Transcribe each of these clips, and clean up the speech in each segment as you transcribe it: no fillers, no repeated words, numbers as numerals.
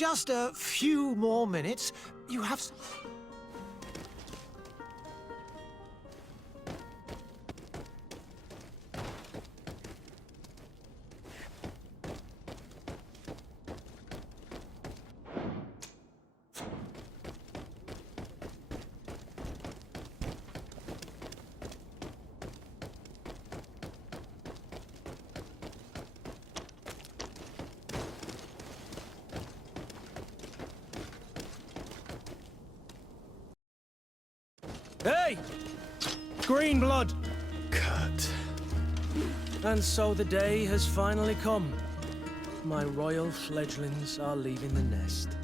just a few more minutes. You have... Hey! Green blood! Kurt. And so the day has finally come. My royal fledglings are leaving the nest.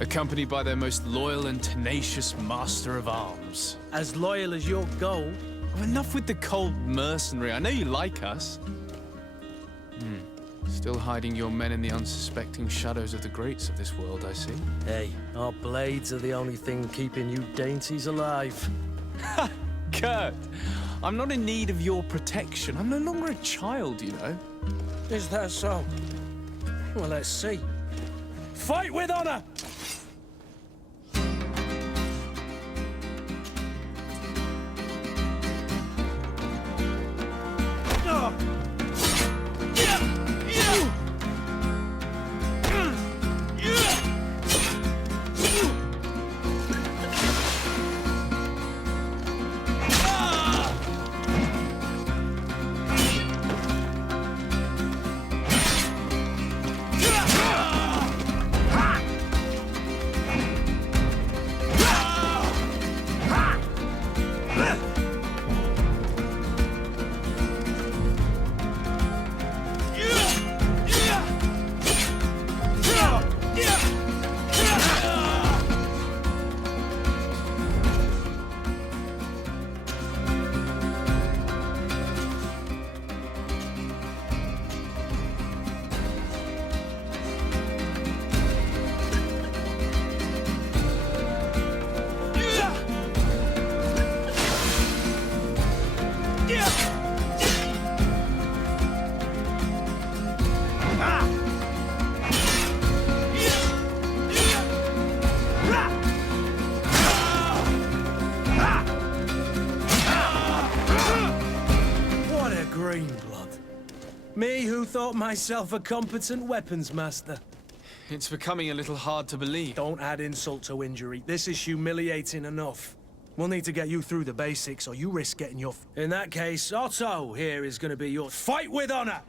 Accompanied by their most loyal and tenacious master of arms. As loyal as you'll go. Oh, enough with the cold mercenary. I know you like us. Still hiding your men in the unsuspecting shadows of the greats of this world, I see. Hey, our blades are the only thing keeping you dainties alive. Ha! Kurt! I'm not in need of your protection. I'm no longer a child, you know. Is that so? Well, let's see. Fight with honor! Me who thought myself a competent weapons master. It's becoming a little hard to believe. Don't add insult to injury. This is humiliating enough. We'll need to get you through the basics, or you risk getting your... In that case, Otto here is going to be your fight with honor!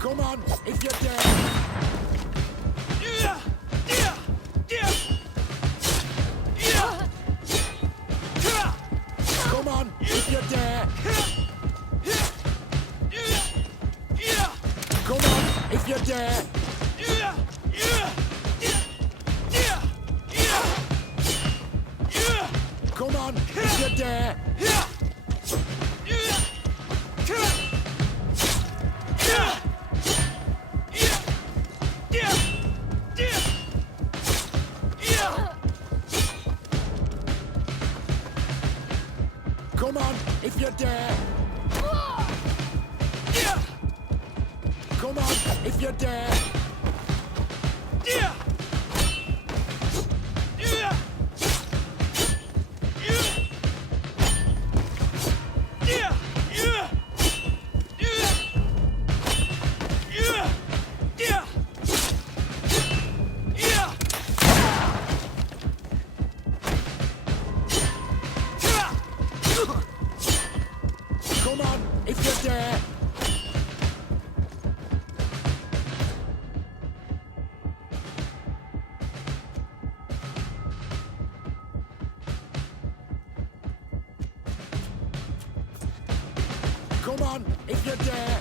Come on, if you're dead. Come on, if you're dead. Come on, if you're dead. Come on, if you're dead. Come on, if you're there. Come on, if you're there. Come on, if you're there. Come on, if you dare.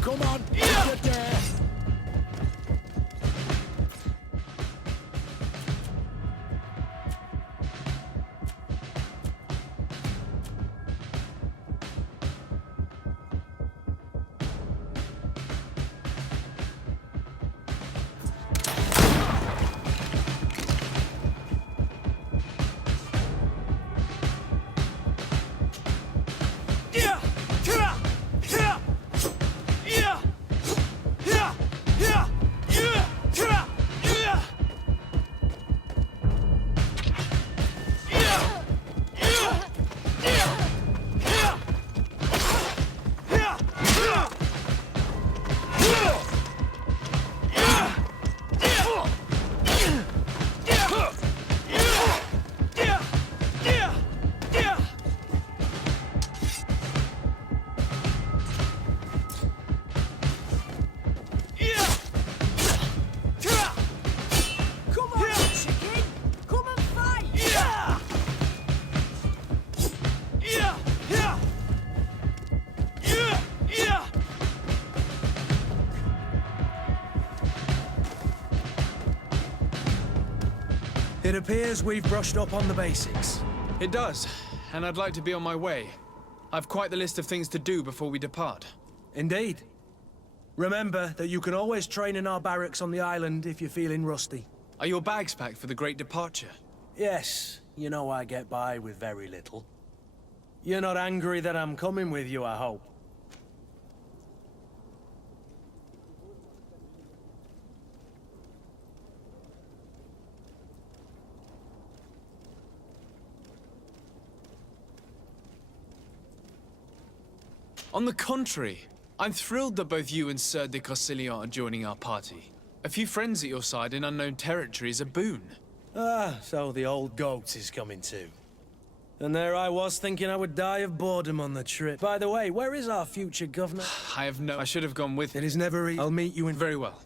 Come on, if you dare. It appears we've brushed up on the basics. It does, and I'd like to be on my way. I've quite the list of things to do before we depart. Indeed. Remember that you can always train in our barracks on the island if you're feeling rusty. Are your bags packed for the great departure? Yes, you know I get by with very little. You're not angry that I'm coming with you, I hope. On the contrary, I'm thrilled that both you and Sir de Corsillon are joining our party. A few friends at your side in unknown territory is a boon. Ah, so the old goat is coming too. And there I was thinking I would die of boredom on the trip. By the way, where is our future governor? I should have gone with It is never easy. I'll meet you in... Very well.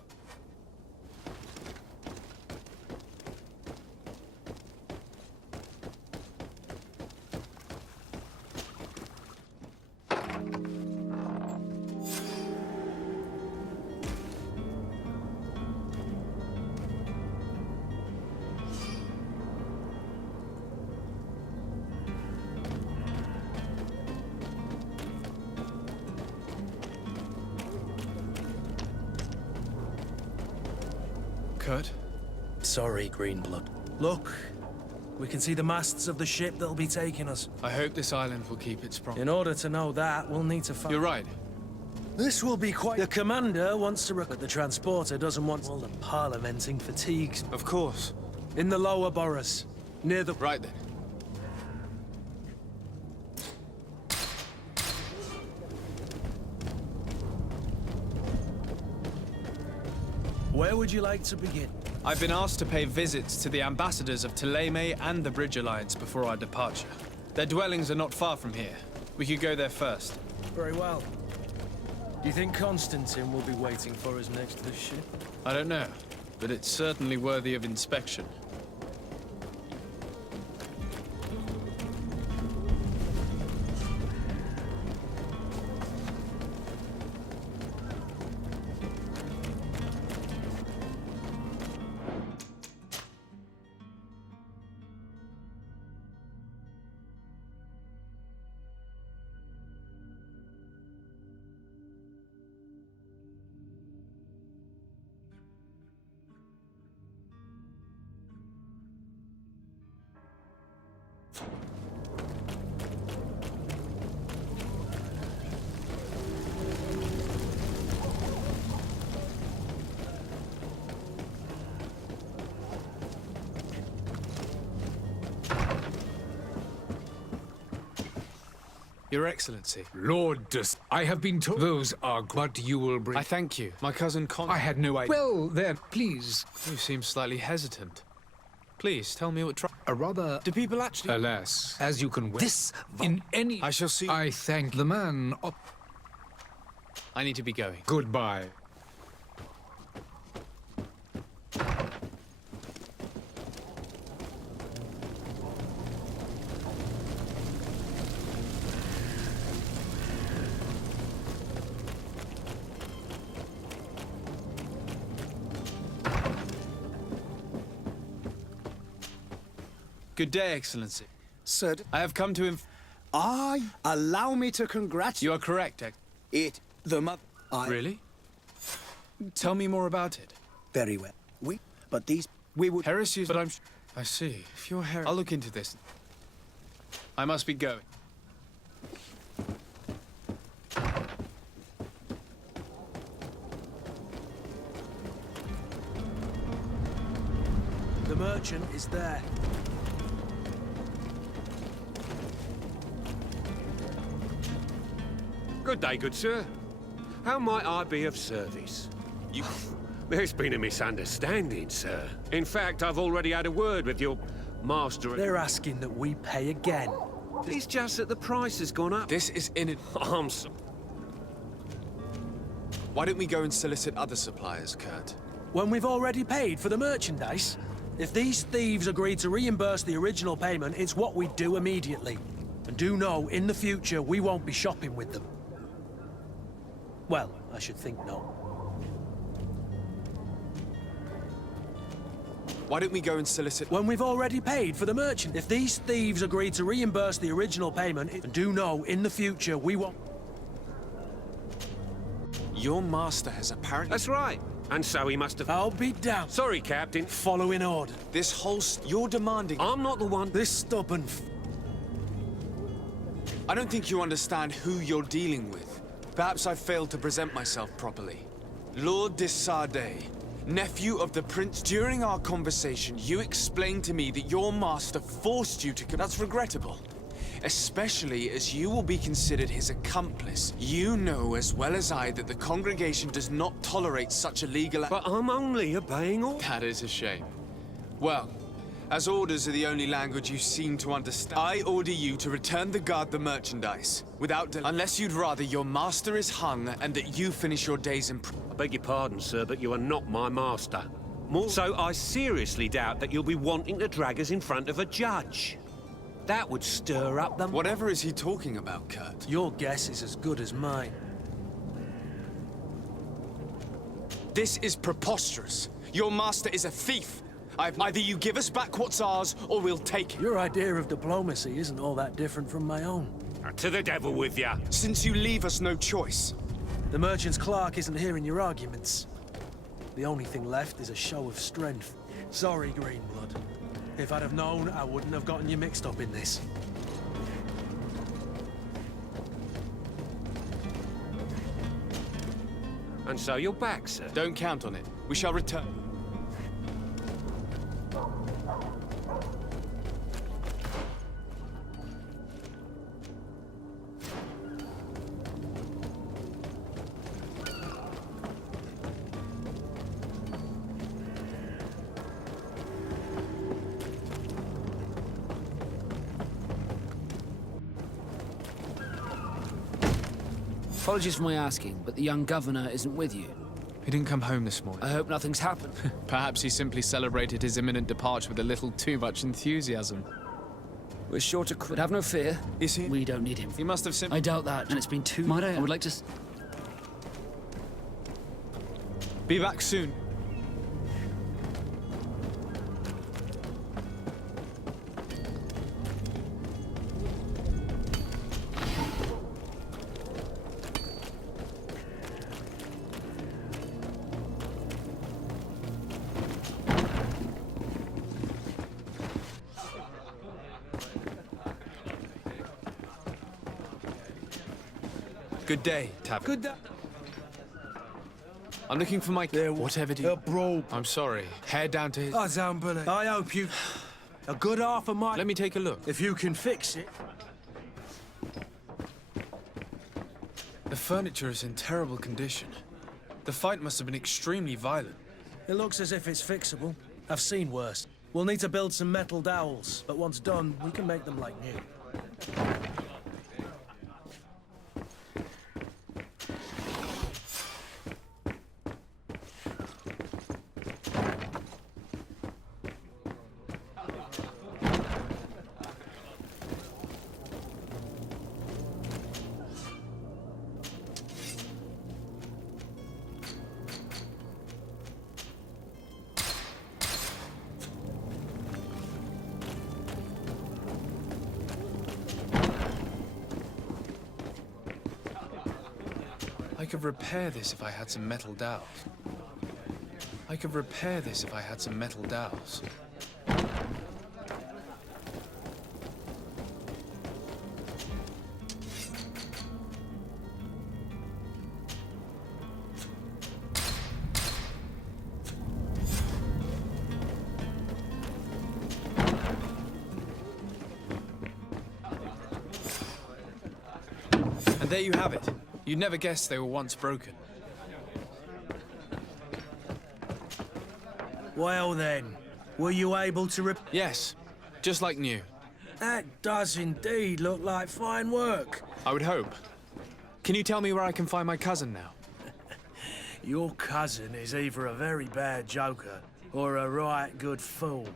Kurt? Sorry, Greenblood. Look, we can see the masts of the ship that'll be taking us. I hope this island will keep its promise. In order to know that, we'll need to find... You're right. This will be quite... The commander wants to... But the transporter doesn't want all the parliamenting fatigues. Of course. In the lower boroughs, near the... Right then. Where would you like to begin? I've been asked to pay visits to the ambassadors of Ptolemy and the Bridge Alliance before our departure. Their dwellings are not far from here. We could go there first. Very well. Do you think Constantine will be waiting for us next to the ship? I don't know, but it's certainly worthy of inspection. Your Excellency. Lord I have been told those are but you will bring... I thank you. My cousin I had no idea. Well, then, please. You seem slightly hesitant. Please, tell me what A rather... Do people actually... Alas, as you can... In any... I shall see... I thank the man... I need to be going. Goodbye. Good day, Excellency. Sir, I have come to allow me to congratulate You are correct, the mother. Really? Tell me more about it. Very well. We would... Heresies, but I see. If you're I'll look into this. I must be going. The merchant is there. Good day, good sir. How might I be of service? There's been a misunderstanding, sir. In fact, I've already had a word with your master. They're asking that we pay again. It's just that the price has gone up. This is in it. I'm so... Why don't we go and solicit other suppliers, Kurt? When we've already paid for the merchandise? If these thieves agree to reimburse the original payment, it's what we do immediately. And do know, in the future, we won't be shopping with them. Well, I should think no. Why don't we go and solicit... When we've already paid for the merchant. If these thieves agree to reimburse the original payment, and do know, in the future, we won't... Your master has apparently... That's right. And so he must have... I'll be down. Sorry, Captain. Following order. This whole... You're demanding... I'm not the one... This stubborn I don't think you understand who you're dealing with. Perhaps I failed to present myself properly. Lord de Sardet, nephew of the Prince. During our conversation, you explained to me that your master forced you to... That's regrettable. Especially as you will be considered his accomplice. You know as well as I that the congregation does not tolerate such illegal... But I'm only obeying orders. That is a shame. Well, as orders are the only language you seem to understand, I order you to return the guard the merchandise, without delay. Unless you'd rather your master is hung and that you finish your days in prison. I beg your pardon, sir, but you are not my master. So I seriously doubt that you'll be wanting to drag us in front of a judge. That would stir up them. Whatever is he talking about, Kurt? Your guess is as good as mine. This is preposterous. Your master is a thief. Either you give us back what's ours, or we'll take it. Your idea of diplomacy isn't all that different from my own. To the devil with ya. Since you leave us no choice. The merchant's clerk isn't hearing your arguments. The only thing left is a show of strength. Sorry, Greenblood. If I'd have known, I wouldn't have gotten you mixed up in this. And so you're back, sir. Don't count on it. We shall return. Apologies for my asking, but the young governor isn't with you. He didn't come home this morning. I hope nothing's happened. Perhaps he simply celebrated his imminent departure with a little too much enthusiasm. We're sure to... But have no fear. Is he? We don't need him. He must have simply... I doubt that, and it's been too... Might I would like to... Be back soon. Good day, Tavern. Good day. I'm looking for my... There, whatever do you... A bro. I'm sorry. Hair down to his... Oh, Zambale. I hope you... A good half of my... Let me take a look. If you can fix it. The furniture is in terrible condition. The fight must have been extremely violent. It looks as if it's fixable. I've seen worse. We'll need to build some metal dowels, but once done, we can make them like new. I could repair this if I had some metal dowels. I could repair this if I had some metal dowels. And there you have it. You'd never guess they were once broken. Well then, were you able to Yes, just like new. That does indeed look like fine work. I would hope. Can you tell me where I can find my cousin now? Your cousin is either a very bad joker or a right good fool.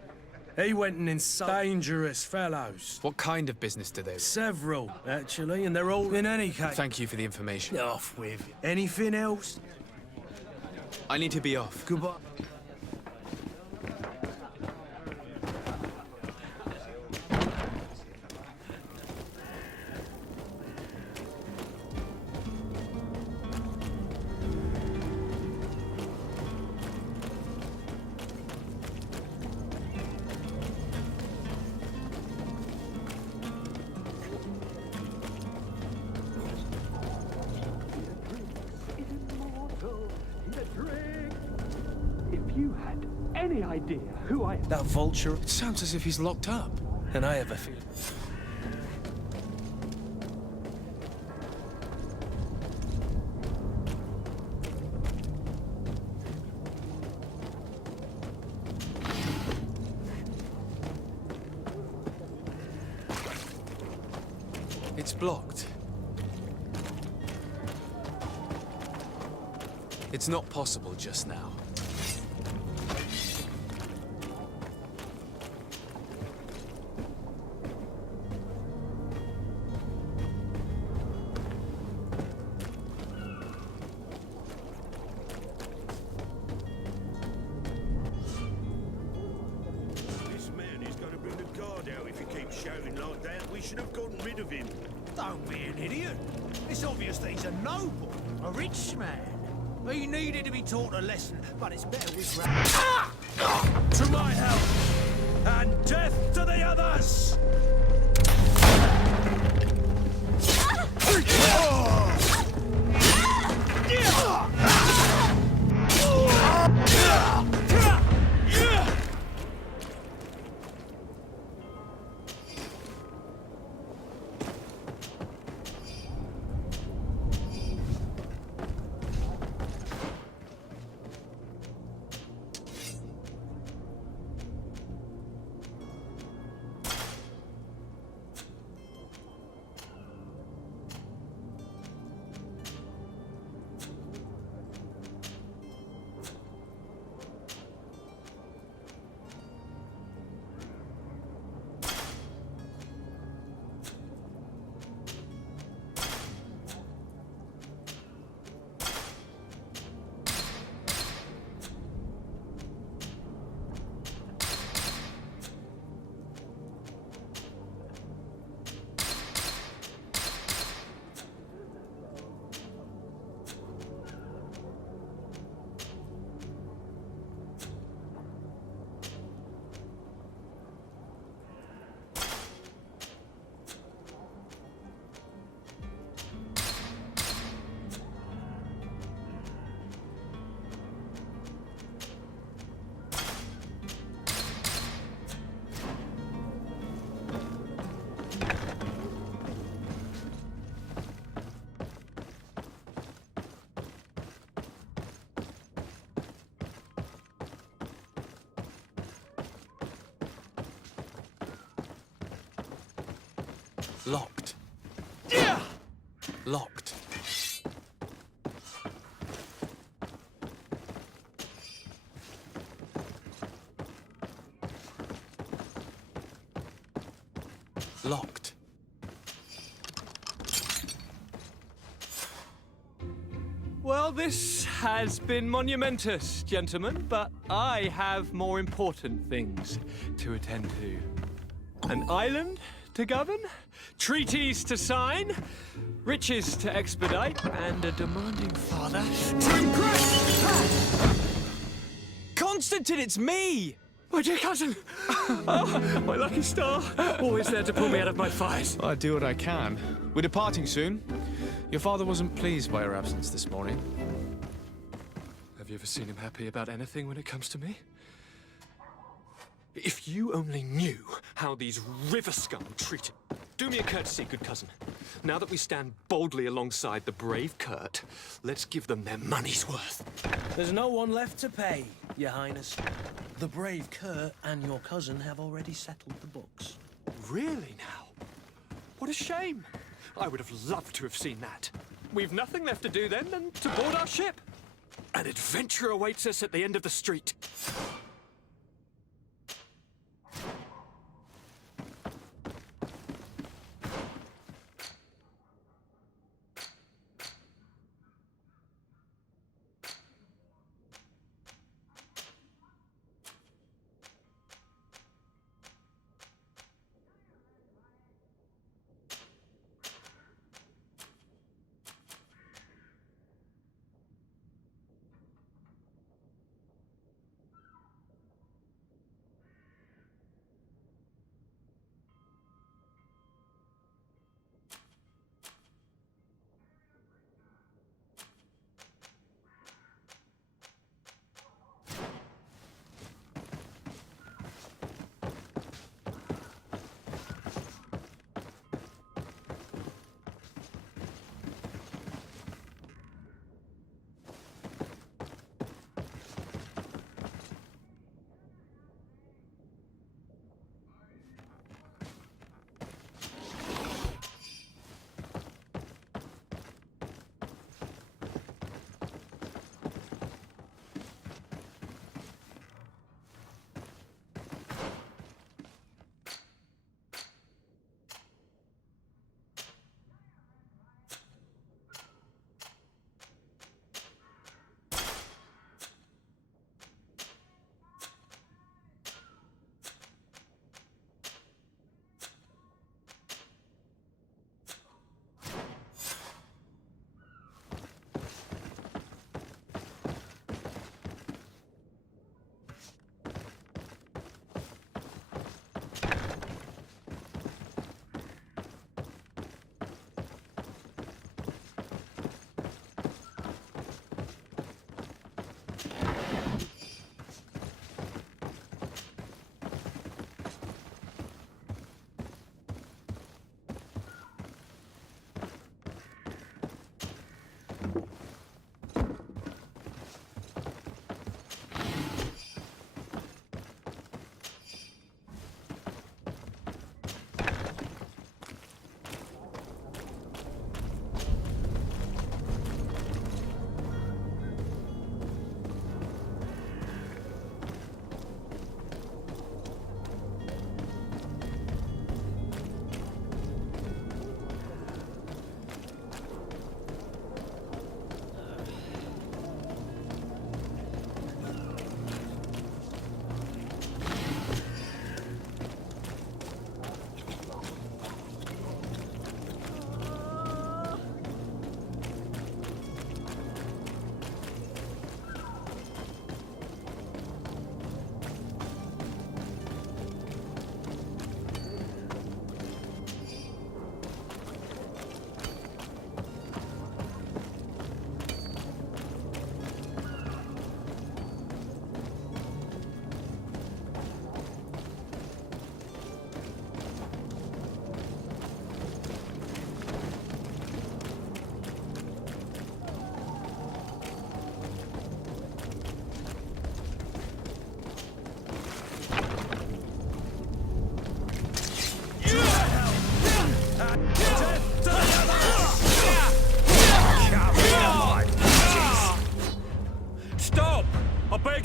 He went and insulted dangerous fellows. What kind of business do they do? Several, actually, and they're all in any case. Thank you for the information. Off with you. Anything else? I need to be off. Goodbye. If you had any idea who I am. That vulture, It sounds as if he's locked up. and I have a feeling. It's blocked. It's not possible just now. This man is going to bring the guard out if he keeps shouting like that. We should have gotten rid of him. Don't be an idiot. It's obvious that he's a noble, a rich man. He needed to be taught a lesson, but it's better with To my help, and death to the others! Locked. Locked. Locked. Well, this has been monumentous, gentlemen, but I have more important things to attend to. An island to govern, treaties to sign, riches to expedite, and a demanding father to impress. Constantine, it's me! My dear cousin! Oh, my lucky star. Always there to pull me out of my fires. I do what I can. We're departing soon. Your father wasn't pleased by your absence this morning. Have you ever seen him happy about anything when it comes to me? If you only knew how these river scum treat him. Do me a courtesy, good cousin. Now that we stand boldly alongside the brave Kurt, let's give them their money's worth. There's no one left to pay, Your Highness. The brave Kurt and your cousin have already settled the books. Really now? What a shame. I would have loved to have seen that. We've nothing left to do then than to board our ship. An adventure awaits us at the end of the street.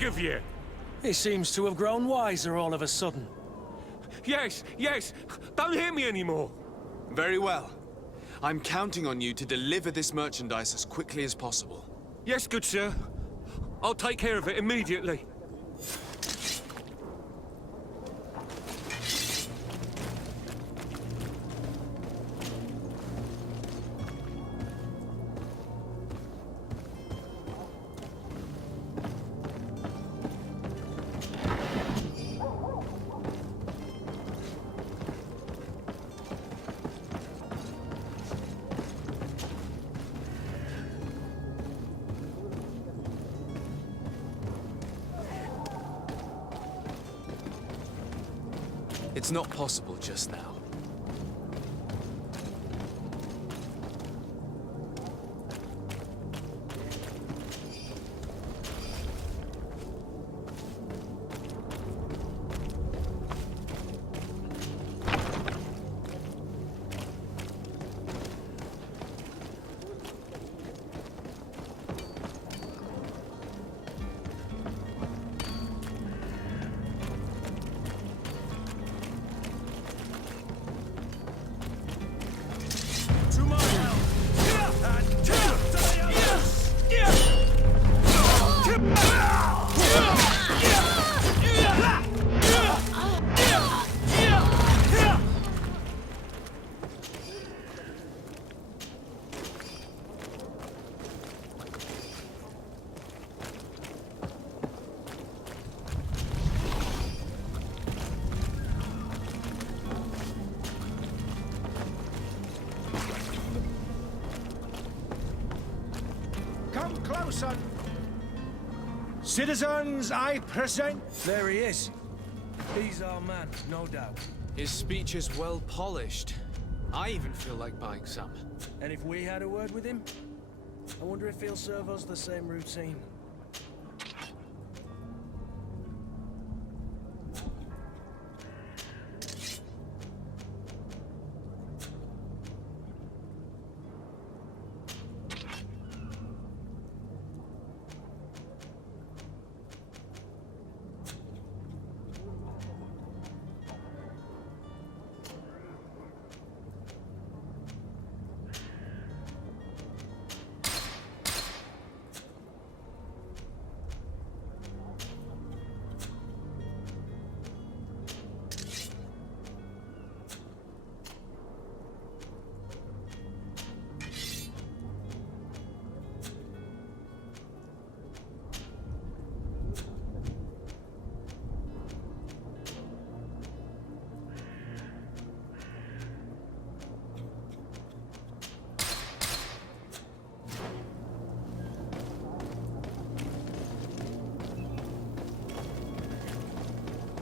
Of you. He seems to have grown wiser all of a sudden. Yes, yes. Don't hit me anymore. Very well. I'm counting on you to deliver this merchandise as quickly as possible. Yes, good sir. I'll take care of it immediately. It's not possible just now. Come closer. Citizens, I present... There he is. He's our man, no doubt. His speech is well polished. I even feel like buying some. And if we had a word with him, I wonder if he'll serve us the same routine.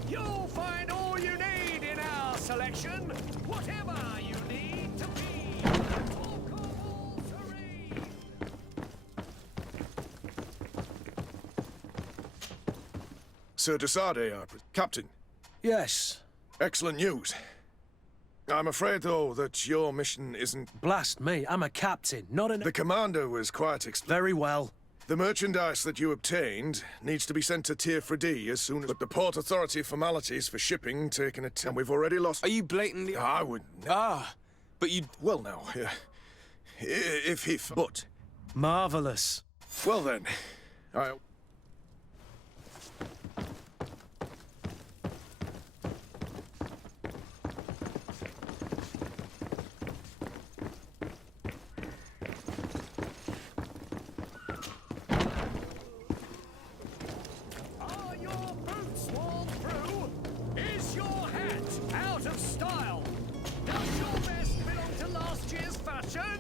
You'll find all you need in our selection, whatever you need to be. Talk of all serene. Sir Desade, Captain. Yes. Excellent news. I'm afraid, though, that your mission isn't... Blast me, I'm a captain, not an... The commander was quite Very well. The merchandise that you obtained needs to be sent to Tier 3D as soon as... But the Port Authority formalities for shipping taken a... And we've already lost... Are you blatantly... I would... Ah, but you... Well, now, if... But... Marvelous. Well, then, I... Are your boots worn through? Is your hat out of style? Does your vest belong to last year's fashion?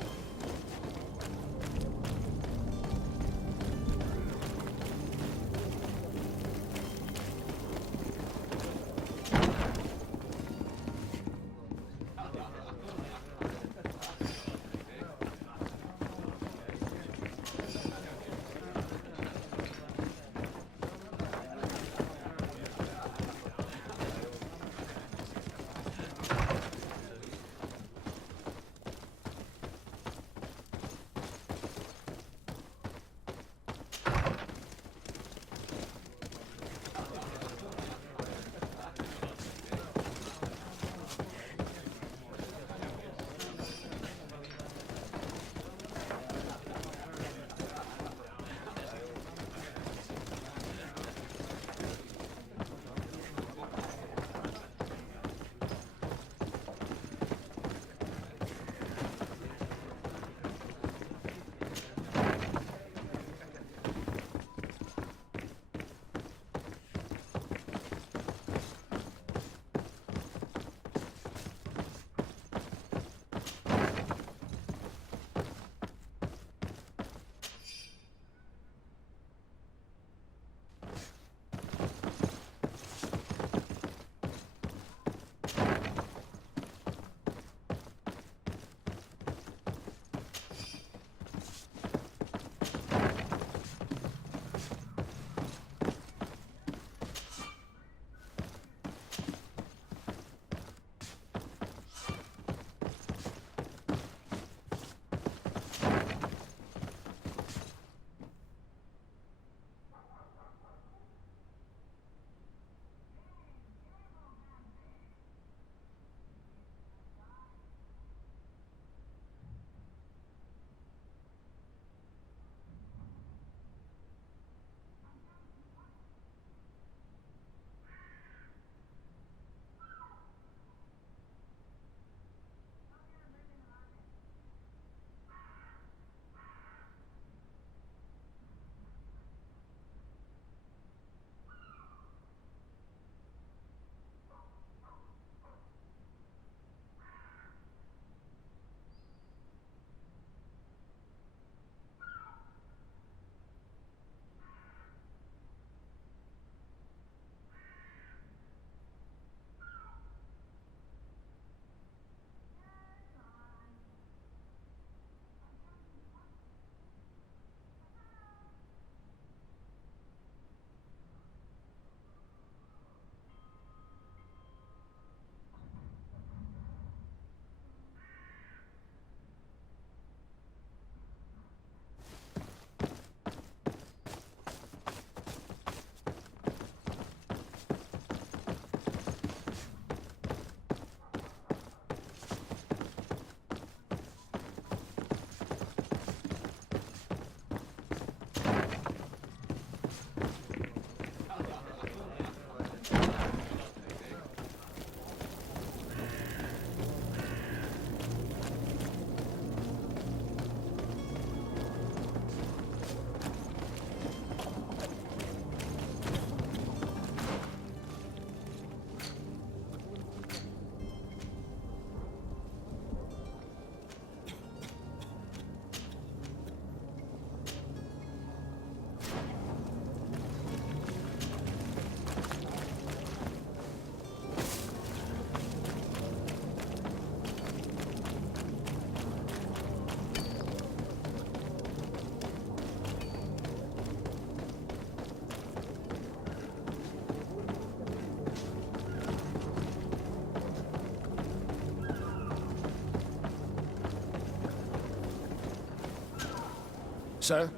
Sir?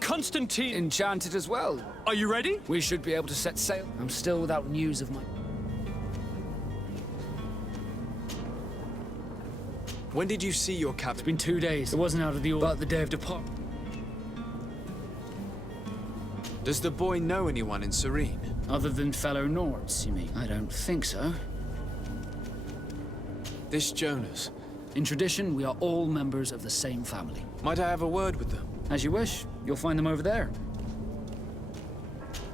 Constantine! Enchanted as well. Are you ready? We should be able to set sail. I'm still without news of my... When did you see your captain? It's been 2 days. It wasn't out of the order, but the day of depart. Does the boy know anyone in Serene? Other than fellow Nords, you mean? I don't think so. This Jonas. In tradition, we are all members of the same family. Might I have a word with them? As you wish. You'll find them over there.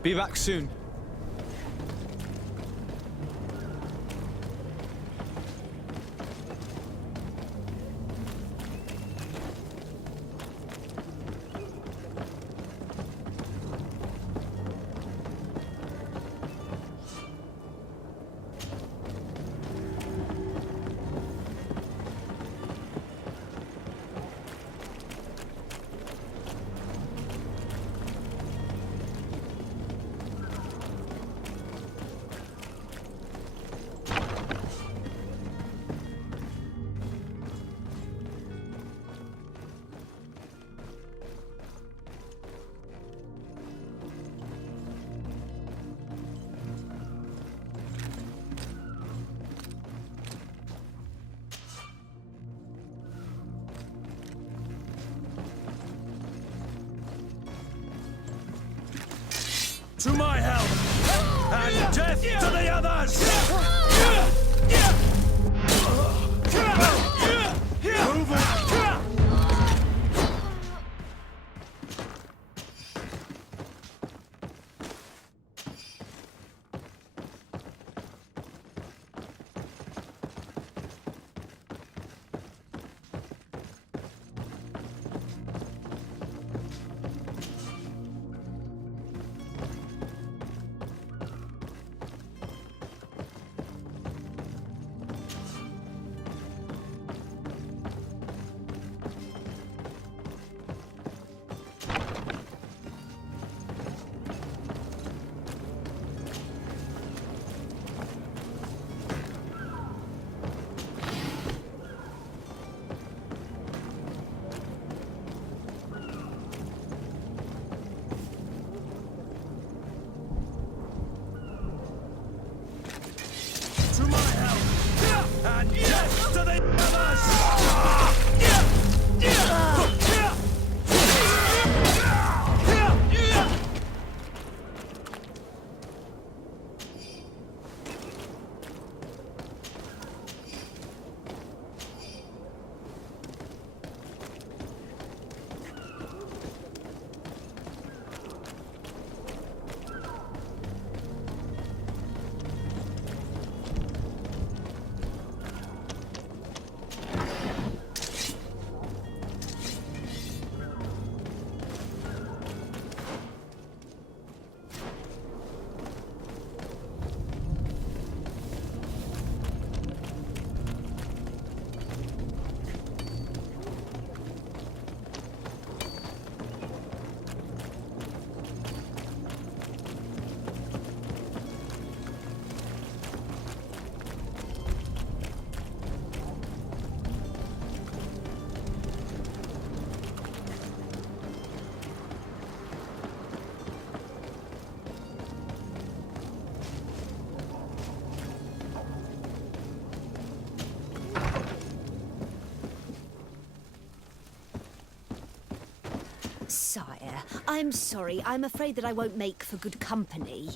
Be back soon. To my help! And death to the others! Move on! To my help! And death to the Sire, I'm sorry. I'm afraid that I won't make for good company.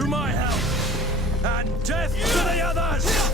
to my help! And death to the others!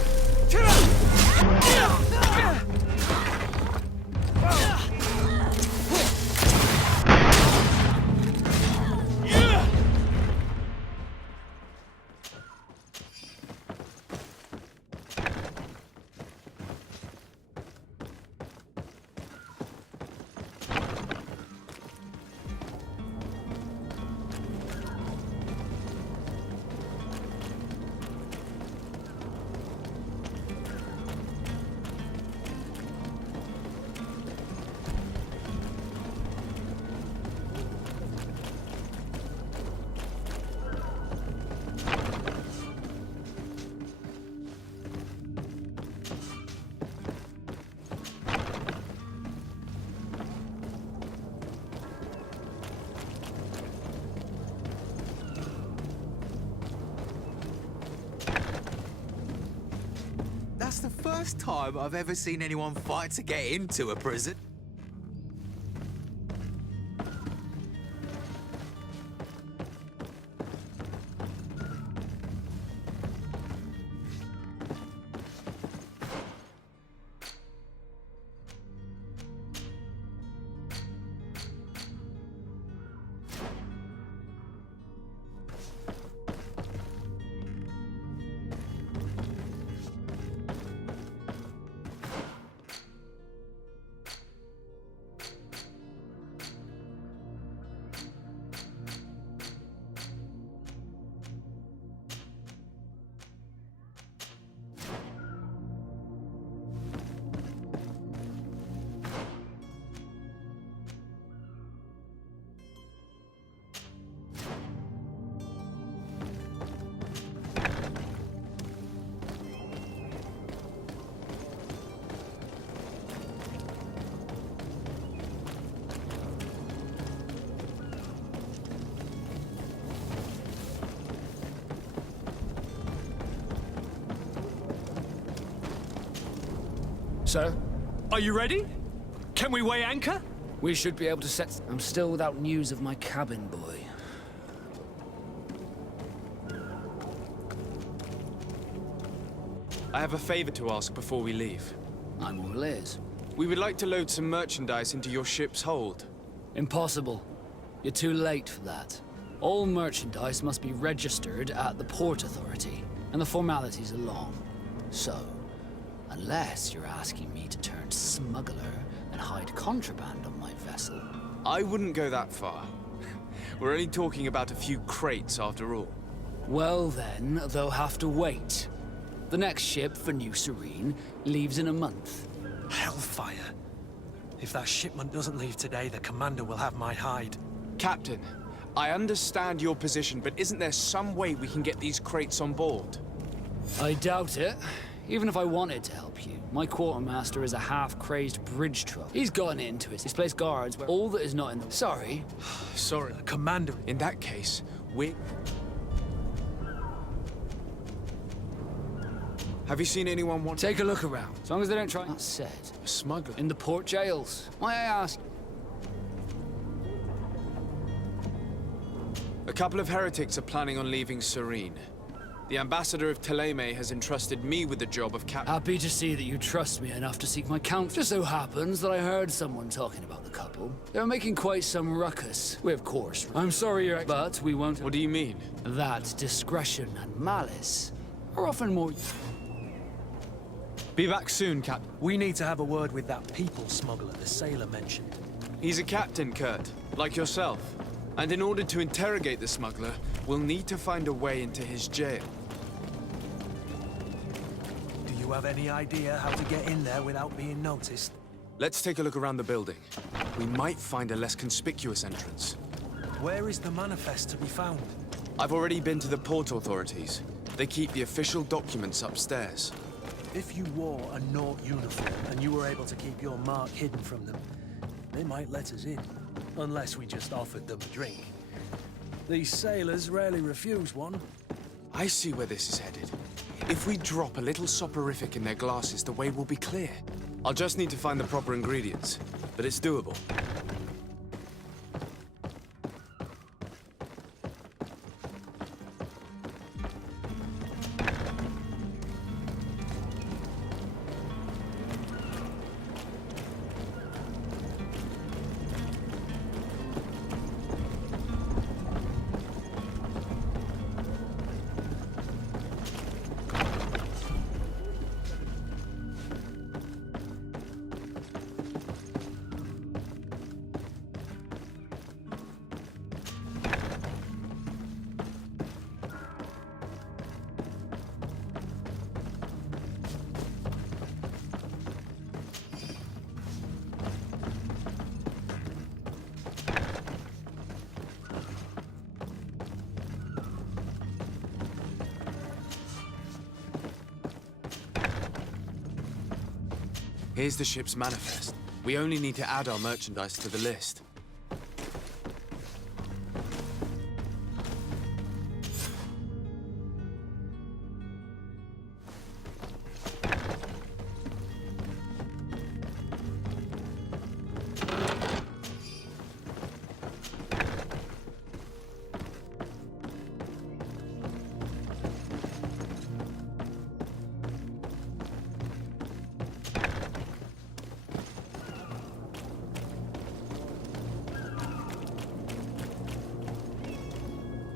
That's the first time I've ever seen anyone fight to get into a prison. Sir? Are you ready? Can we weigh anchor? We should be able to set... I'm still without news of my cabin boy. I have a favor to ask before we leave. I'm all ears. We would like to load some merchandise into your ship's hold. Impossible. You're too late for that. All merchandise must be registered at the Port Authority, and the formalities are long. So, unless you're asking me to turn smuggler and hide contraband on my vessel... I wouldn't go that far. We're only talking about a few crates after all. Well then, they'll have to wait. The next ship for New Serene leaves in a month. Hellfire. If that shipment doesn't leave today, the commander will have my hide. Captain, I understand your position, but isn't there some way we can get these crates on board? I doubt it. Even if I wanted to help you, my quartermaster is a half-crazed bridge truck. He's gotten into it. He's placed guards where all that is not in the... Sorry. Sorry. Commander. In that case, we... Have you seen anyone want... Take a look around. As long as they don't try... That said... A smuggler? In the port jails. Might I ask... A couple of heretics are planning on leaving Serene. The ambassador of Teleme has entrusted me with the job of captain. Happy to see that you trust me enough to seek my counsel. Just so happens that I heard someone talking about the couple. They were making quite some ruckus. We, of course... I'm sorry, but we won't... What do you mean? That discretion and malice are often more... Be back soon, Captain. We need to have a word with that people smuggler the sailor mentioned. He's a captain, Kurt, like yourself. And in order to interrogate the smuggler, we'll need to find a way into his jail. Do you have any idea how to get in there without being noticed? Let's take a look around the building. We might find a less conspicuous entrance. Where is the manifest to be found? I've already been to the port authorities. They keep the official documents upstairs. If you wore a Nort uniform and you were able to keep your mark hidden from them, they might let us in. Unless we just offered them a drink. These sailors rarely refuse one. I see where this is headed. If we drop a little soporific in their glasses, the way will be clear. I'll just need to find the proper ingredients, but it's doable. Here's the ship's manifest. We only need to add our merchandise to the list.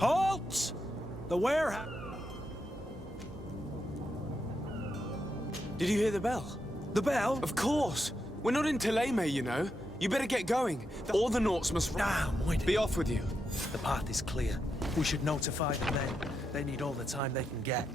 Halt! The warehouse. Did you hear the bell? The bell? Of course! We're not in Teleme, you know. You better get going. All the Nauts must be off with you. The path is clear. We should notify the men. They need all the time they can get.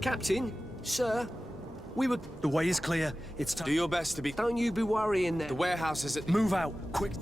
Captain, sir, we were... The way is clear. It's time. Do your best to be... Don't you be worrying there. The warehouse is at... Move out, quick.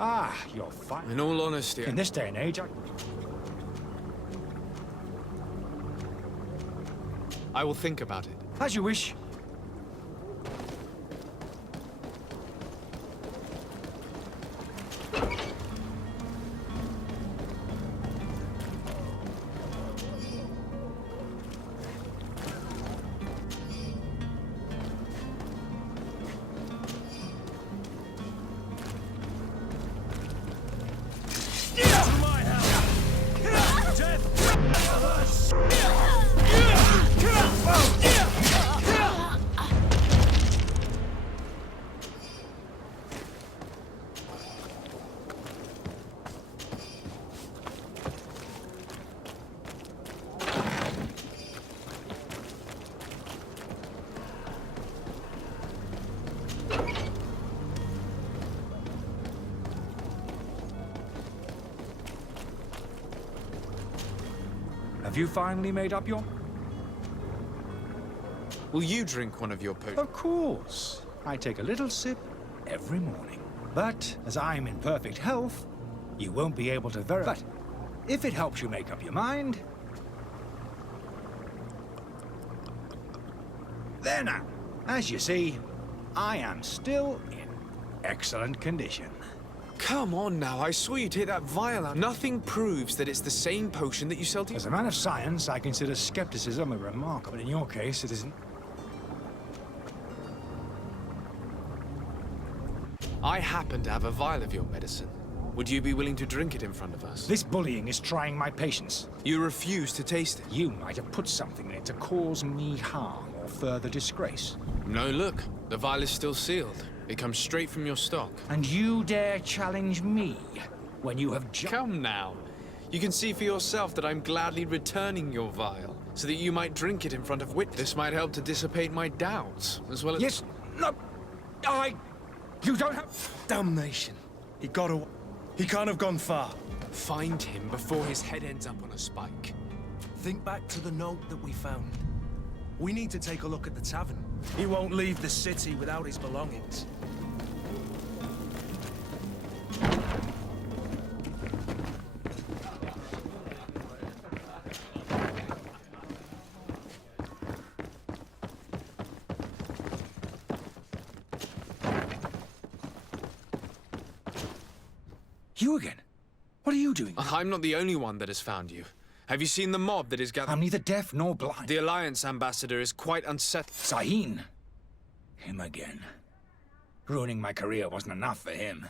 Ah, you're fine. In all honesty... In this day and age, I will think about it. As you wish. Have you finally made up your... Will you drink one of your potions? Of course. I take a little sip every morning. But as I'm in perfect health, you won't be able to verify. But if it helps you make up your mind... There now. As you see, I am still in excellent condition. Come on now, I saw you take that vial out. Nothing proves that it's the same potion that you sell to... As a man of science, I consider skepticism a remarkable... But in your case, it isn't. I happen to have a vial of your medicine. Would you be willing to drink it in front of us? This bullying is trying my patience. You refuse to taste it. You might have put something in it to cause me harm or further disgrace. No, look. The vial is still sealed. It comes straight from your stock. And you dare challenge me when you have Come now. You can see for yourself that I'm gladly returning your vial, so that you might drink it in front of witnesses. This might help to dissipate my doubts, as well as... Yes, no, You don't have... Damnation. He got away. He can't have gone far. Find him before his head ends up on a spike. Think back to the note that we found. We need to take a look at the tavern. He won't leave the city without his belongings. You again? What are you doing? I'm not the only one that has found you. Have you seen the mob that is gathered? I'm neither deaf nor blind. The Alliance ambassador is quite unsettled. Sahin. Him again. Ruining my career wasn't enough for him.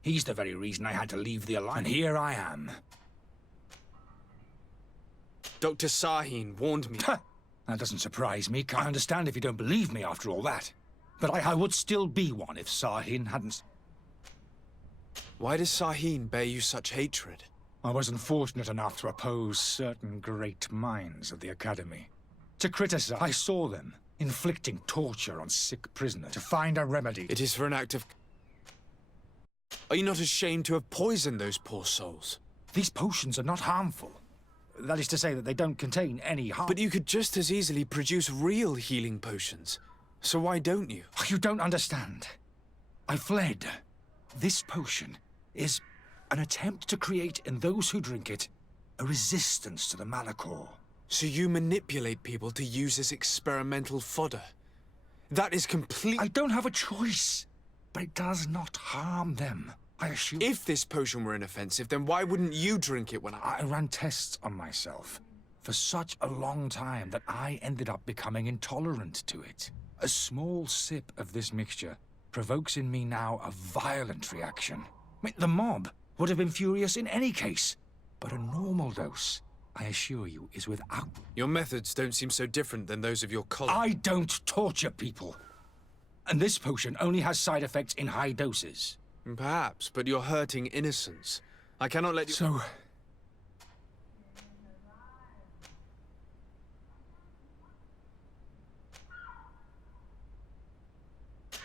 He's the very reason I had to leave the Alliance. And here I am. Dr. Sahin warned me. That doesn't surprise me. I understand if you don't believe me after all that. But I would still be one if Sahin hadn't... Why does Sahin bear you such hatred? I wasn't fortunate enough to oppose certain great minds of the Academy. To criticize, I saw them inflicting torture on sick prisoners to find a remedy. It is for an act of... Are you not ashamed to have poisoned those poor souls? These potions are not harmful. That is to say that they don't contain any harm. But you could just as easily produce real healing potions. So why don't you? You don't understand. I fled. This potion is an attempt to create in those who drink it a resistance to the Malachor. So you manipulate people to use as experimental fodder? That is complete... I don't have a choice, but it does not harm them, I assure you. If this potion were inoffensive, then why wouldn't you drink it when I ran tests on myself for such a long time that I ended up becoming intolerant to it. A small sip of this mixture provokes in me now a violent reaction. The mob would have been furious in any case, but a normal dose, I assure you, is without... Your methods don't seem so different than those of your colleagues. I don't torture people. And this potion only has side effects in high doses. Perhaps, but you're hurting innocents. I cannot let you... So...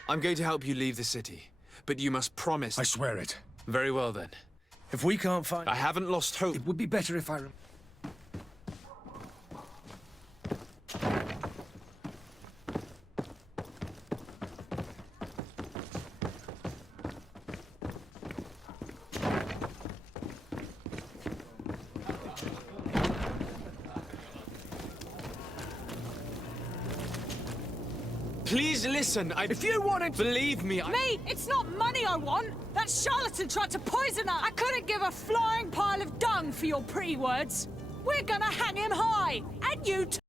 I'm going to help you leave the city, but you must promise... I swear it. Very well, then. If we can't find... I haven't lost hope. It would be better if I... Please listen, If you wanted... Believe me, Me? It's not money I want! That charlatan tried to poison her! I couldn't give a flying pile of dung for your pretty words! We're gonna hang him high! And you too!